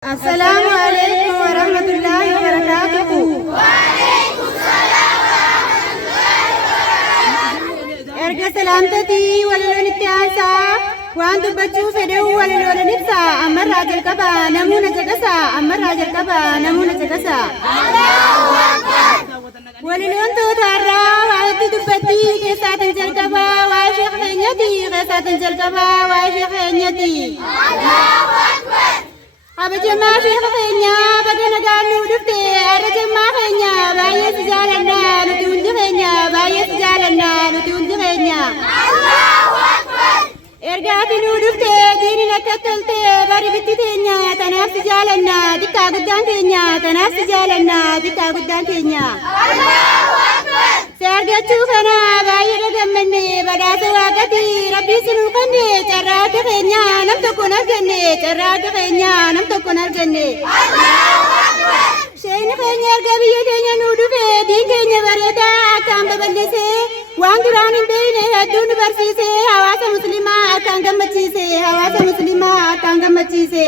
Assalamualaikum warahmatullahi wabarakatuh. Erga salamtati walloonittiyaasa waan dubbachuu fedhu walloonitsa amma raajal qaba namuuna jagasa amma raajal qaba namuuna jagasa. Walloon tootarraa waa'eetti dubbatti keessaatiin jalqaba waa'ee sheekh keenyati keessaatiin jalqaba waa'ee sheekh keenyati. Abajammaa sheekh keenya baga nagaan nuu dhufte arrajammaa keenya baay'ee si jaalanna nuti hundi keenya baay'ee si jaalanna nuti hundi keenya. Ergaati nuu dhufte diiniin akka tolte bari bitti teenya tanaaf si jaalanna xiqqaa guddaan keenya tanaaf si jaalanna xiqqaa guddaan keenya. Si argachuu kana baay'ee gammanne badhaasa waaqati rabbii si nuu kenne carraa akka keenya nam tokkoon arganne carraa akka keenya nam tokkoon arganne. Shayni keenya erga biyya keenya nuu dhufe diin keenya bareedaa akkaan babal'ise waan duraan hin beekne hedduu nu barsiise hawaasa muslimaa akkaan gammachiise hawaasa muslimaa akkaan gammachiise.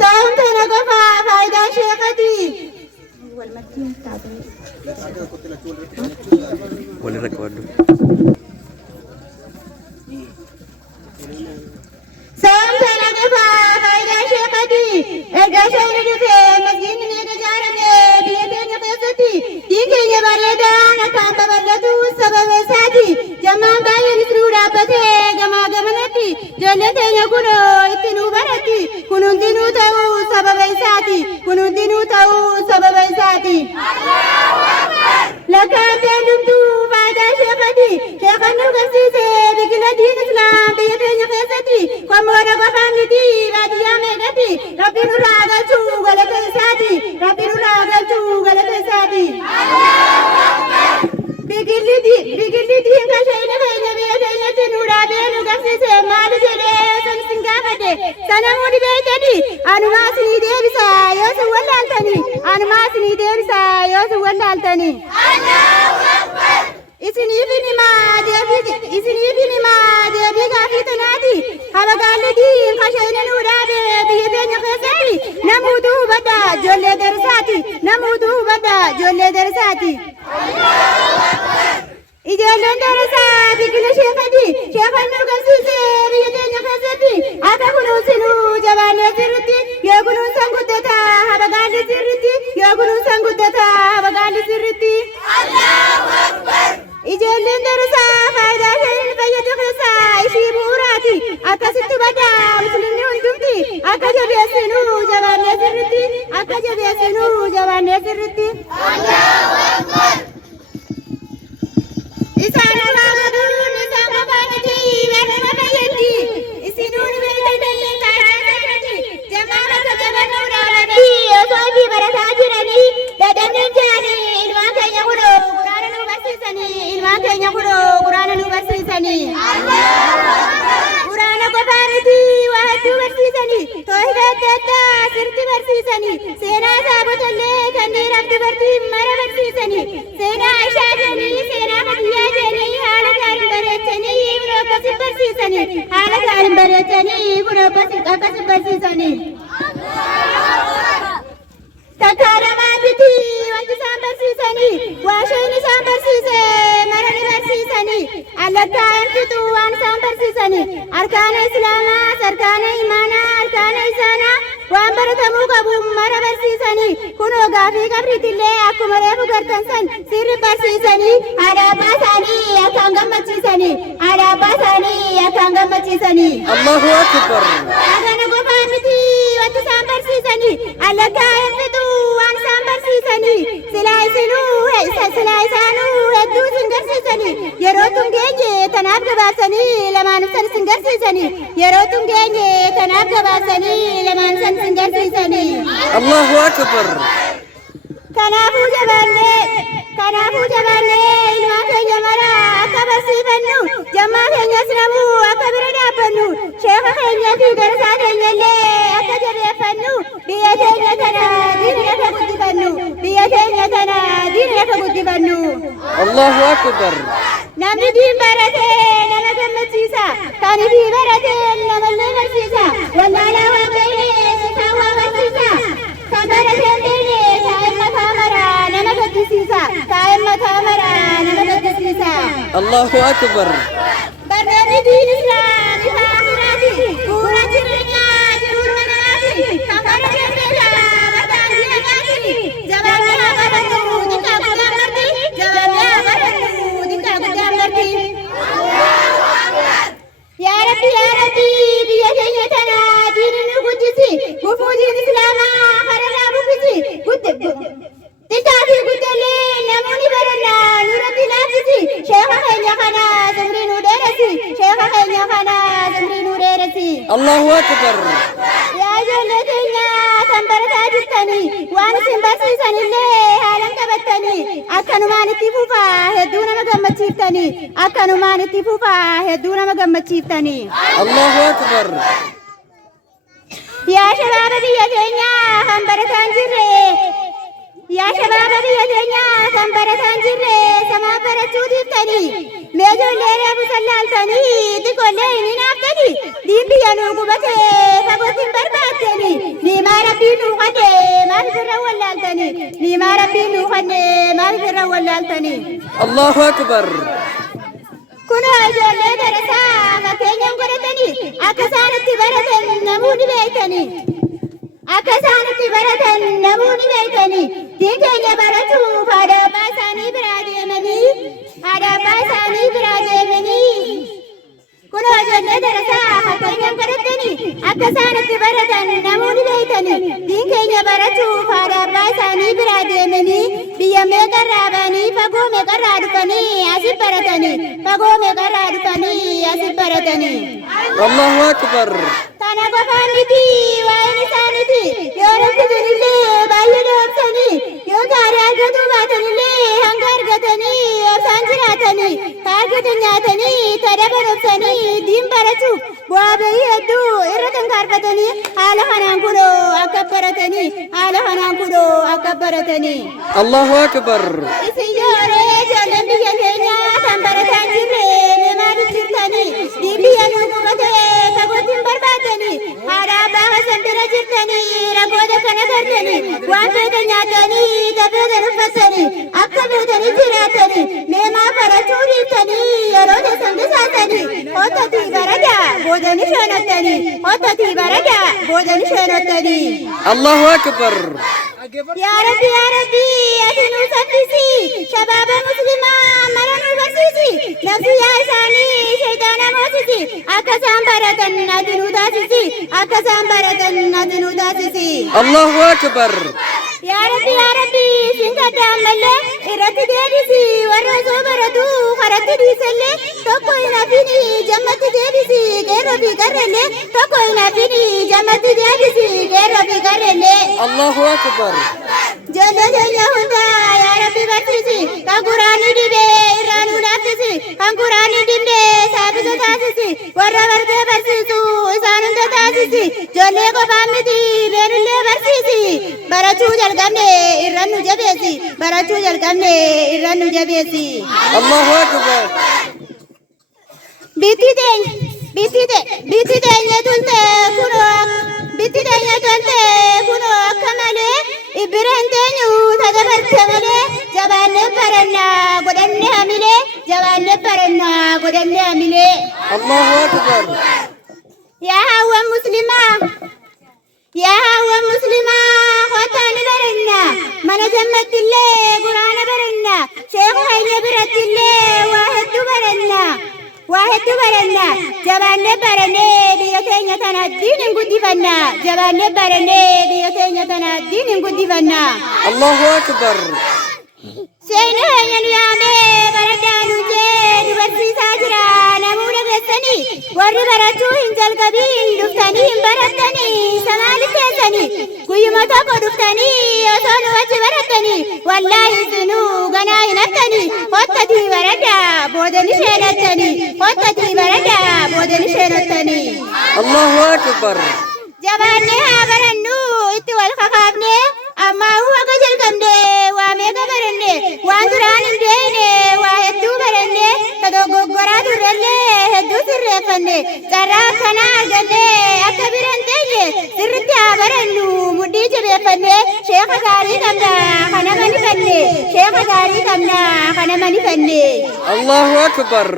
Saa'um tana qofa faayidaan sheekati. Saa'um tana qofa faayidaan sheekati. Erga shayni dhufe masjiidni ni ijaarame biyya keenya keessatti diin keenya bareedaan akkaan babal'atu sababa isaati. Jammaan baay'een isiruu dhaabbate gamaa gamanatti ijoollee teenya kunoo itti nuu baratti kun hundinuu ta'uu sababa isaati kun hundinuu ta'uu sababa isaati. Lakkaan beellumtuu faayidaa sheekati sheekan nu garsiise biqila diin islaam biyya keenya keessatti kommoodha qofaan miti baadiyyaa meeqatti rabbi nurraa galchuu galata isaati rabbi nurraa galchuu galata isaati. Biqilli diin kan shayina keenya biyya keenyatti nu dhaabee nu garsiise maali jedhee sun sin gaafadhe sanamuu dhibeetani anumaa isinii deebisa yoo sin wallaaltani anumaa isinii deebisa yoo sin wallaaltani. Isiniifin himaa deebii gaafii tanaati habagaalli diin kan shayina nu dhaabe biyya keenya keessatti namuutu hubadha ijoollee darisaati namuutu hubadha ijoollee darisaati. Ijoolleen darisaa biqila sheekati sheekan nu garsiise biyya keenya keessatti akka kunuunsinuu jabaannee sirritti yoo kunuunsan guddata habagaalli sirritti yoo kunuunsan guddata habagaalli sirritti. Ijoolleen darisaa faayidaa isheen fayyadu keessaa ishii bu'uuraati akkasitti hubadha muslimni hundumti akka jabeessinuu jabaannee sirritti akka jabeessinuu jabaannee sirritti. Isaan namaa gaduun isaan qofaaniti barnuma fayyaddi isinuu nu beekatanii karaa sirritti jamaa bakka qabannuu dhaabanii osoo hojii barataa jiranii dadhabneen jedhanii ilmaan keenya kunoo quraana nu barsiisanii ilmaan keenya kunoo quraana nu barsiisanii. Quraana qofaa miti waa hedduu barsiisanii toohida adda addaa sirritti barsiisanii seenaa saabotallee kanneen dubartiin mara barsiisanii seenaa Aishaa jedhanii seenaa Khadijaa jedhanii haala gaariin bareechanii kun akkasi barsiisanii haala gaariin bareechanii kun akkasi barsiisanii. Takkaa lamaa miti wanti isaan barsiisanii waa shayni isaan barsiise mara ni barsiisanii allakkaa ergitu waan isaan barsiisanii arkaana islaamaa arkaana imaanaa arkaana isaanaa waan baratamuu qabu mara barsiisanii kunoo gaafii qabriitillee akkuma reefu gartan san sirri barsiisanii haadha abbaa isaanii akkaan gammachiisanii haadha abbaa isaanii akkaan gammachiisanii. Allahu akbar. Kana qofaa miti wanti isaan barsiisanii allakkaa ergitu waan isaan barsiisanii silaa isaanuu hedduu isin garsiisanii yeroo tun geenye tanaaf gabaasanii lamaan ibsan isin garsiisanii yeroo tun geenye tanaaf gabaasanii lamaan ibsan isin garsiisanii. Allahu akbar. Kanaafuu jabaannee ilmaan keenya mara akka barsiifannu jammaa keenyas namuu akka bira dhaabbannu sheeka keenyaa fi darasaa keenyallee akka jabeeffannu biyya keenya tana diinni akka guddifannu biyya keenya tana diinni akka guddifannu. Allahu akbar. namni diin barate nama gammachiisa kan ifii barate namallee barsiisa wallaalaa waan beekne isaa waa barsiisa kan barateen beekne taa'ee mataa maraa nama gaddisiisa taa'ee mataa maraa nama gaddisiisa. Allahu akbar. Barnoonni diin islaam isa akiraati bu'uura jireenyaa jiruun namaati kan barateen beekaa mataan jireenyaati jabaannee haa barannu xiqqaa guddaan marti jabaannee haa barannu xiqqaa guddaan marti. Yaa Rabbi biyya keenya tana diinni nu guddisi gufuu diin islaamaa kararraa buqqisi xiqqaa fi guddallee namoonni barannaa nurratti laaffisi sheekha keenya kana zumrii nu dheeresi sheekha keenya kana zumrii nu dheeresi. Allahu akbar. Yaa ijoollee keenya kan barataa jirtanii waan isin barsiisanillee haalan qabattanii akkanumaan itti fufaa hedduu nama gammachiiftanii akkanumaan itti fufaa hedduu nama gammachiiftanii. Allahu akbar. Yaa shabaaba biyya keenya kan barataan jirre yaa shabaaba biyya keenya kan barataan jirre samaa barachuu dhiiftanii mee ijoollee reefu sallaaltanii xiqqoollee hin hinaaftanii diin biyya nuu qubate fagootti hin barbaaddanii niimaa rabbii nuu qadde maal irra wallaaltanii niimaa rabbii nuu qadde maal irra wallaaltanii. Allahu akbar. Kunoo ijoollee darasaa fakkeenyaan godhatanii akka isaan itti baratan namoonni beektanii akka isaan itti baratan namoonni beektanii diin keenya barachuuf haadha abbaa isaanii biraa deemanii haadha abbaa isaanii biraa deemanii kunoo ijoollee darasaa fakkeenyaan godhatanii akka isaan itti baratan namoonni beektanii diin keenya barachuuf haadha abbaa isaanii biraa deemanii biyya meeqarraa ba'anii fagoo meeqarraa dhufanii asit baratanii fagoo meeqarraa dhufanii asit baratanii. Allahu akbar. Kana qofaan miti waa'een isaaniiti yoo rakkatanillee baay'ee dhoobsanii yoo gaarii argatuu baatanillee hanga argatanii obsaan jiraatanii ka argatan nyaatanii tadaba dhoobsanii diin barachuuf bu'aa bahii hedduu irra tankaarfatanii haala kanaan kunoo akka baratanii haala kanaan kunoo akka baratanii. Allahu akbar. Isin yooree ijoolleen biyya keenyaa kan barataan jirre mee maaliif jirtanii diin biyya nuu qubatee fagootti hin barbaadanii haadha abbaa hasan bira jirtanii ragoota kana gartanii waan feetan nyaatanii dafeetan uffatanii akka feetanii jiraatanii mee maa barachuu dhiiftanii yeroo teessan bisaasanii hottatii baradaa boodanii shoonottanii hottatii baradaa boodanii shoonottanii. Allahu akbar. Yaa Rabbi ati nuu saffisi shabaaba muslimaa mara nuu barsiisi nafsiyyaa isaanii shaytaana moosisi akka isaan baratan ati nuu taasisi akka isaan baratan ati nuu taasisi. Allahu akbar. Yaa Rabbi siin gaddaan mallee irratti deebisi warra osoo baratu karatti dhiisellee tokko hin hafini jammatti deebisi qeerroo fi qarreellee tokko hin hafini jammatti deebisi qeerroo fi qarreellee. Allahu akbar. Ijoollee keenya hundaa yaa Rabbi barsiisi kan quraanni dhibee irraa nuu laaffisi kan quraanni dhibee saafisa taasisi warra bartee barsiisu isaan hunda taasisi ijoollee qofaan miti beenullee barsiisi barachuu jalqabne irraan nu jabeessi barachuu jalqabne irraan nu jabeessi. Allahu akbar. Bitti teenya tulte kunoo akka malee ibbireen teenyu tadabarte malee jabaannee barannaa godhannee hamilee jabaannee barannaa godhannee hamilee. Allahu akbar. Yaa hawwan muslimaa kottaa ni barannaa mana jammattillee quraana barannaa sheekha keenya birattillee waa hedduu barannaa jabaannee barannee biyya keenya tana diiniin guddifannaa jabaannee barannee biyya keenya tana diiniin guddifannaa. Allahu akbar. Seeni keenya nu yaamee baraddaa nu jee nu barsiisaa jira namuu dhageessanii warri barachuu hin jalqabiin dhuftanii hin barattanii samaali keessanii guyyuma tokko dhuftanii osoo nu wajji barattanii wallaahi isinuu ganaa hin haftanii hottatii baraddaa boodanii sheenattanii hottatii baraddaa boodanii sheenattanii. Allahu akbar. Jabaannee haa barannu itti wal kakaafnee ammaa waqa jalqabnee waa meeqa barannee waan duraan hin beekne waa hedduu barannee arganne carraa kana arganne akka biran ta'e sirritti abarannu muddii jabeeffanne sheekha gaarii qabna kana manifanne sheekha gaarii qabna kana manifanne Allahu akbar.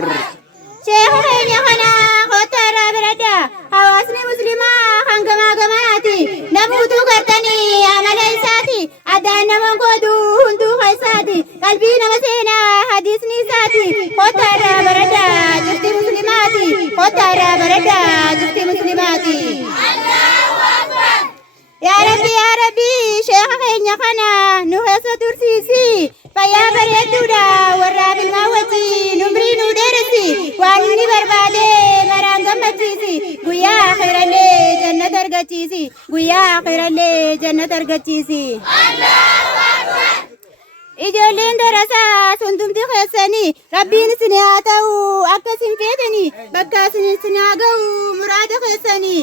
sheekha keenya kana kottaa irraa biradha hawaasni muslimaa hangamaa gamanaati namuutuu gartanii amala isaati addaan naman gootu hunduu keessaati qalbii nama seenaa hadiisni isaati kottaa irraa baradha jirti muslimaati kottaa irraa baradha jirti muslimaati yaa rabbi sheekha keenya kana nu keessa tursiisi fayyaa bareedduudha warraa bilmaa wajjin umrii nu dheeressi waan inni barbaade maraan gammachiisi guyyaa akhirallee jannata argachiisi guyyaa akhirallee jannata argachiisi ijoolleen darasaa hundumti keessanii rabbiin isin haa ta'u akka isin feetanii bakka isin haa ga'u muraada keessanii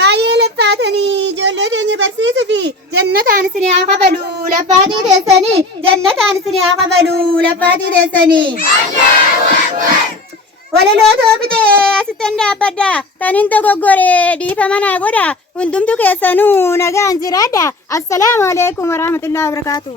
baay'ee laffaatanii ijoollee keenya barsiisuu fi jannataan isin haa qabalu laffaatii teessanii jannataan isin haa qabalu laffaatii teessanii. Walaloo toofitee asittan dhaabbadha tanin dogoggoree dhiifama naa godha hundumtu keessanuu nagaan jiraadha. Assalaamu alaikum warahmatullahi wabarakatuh.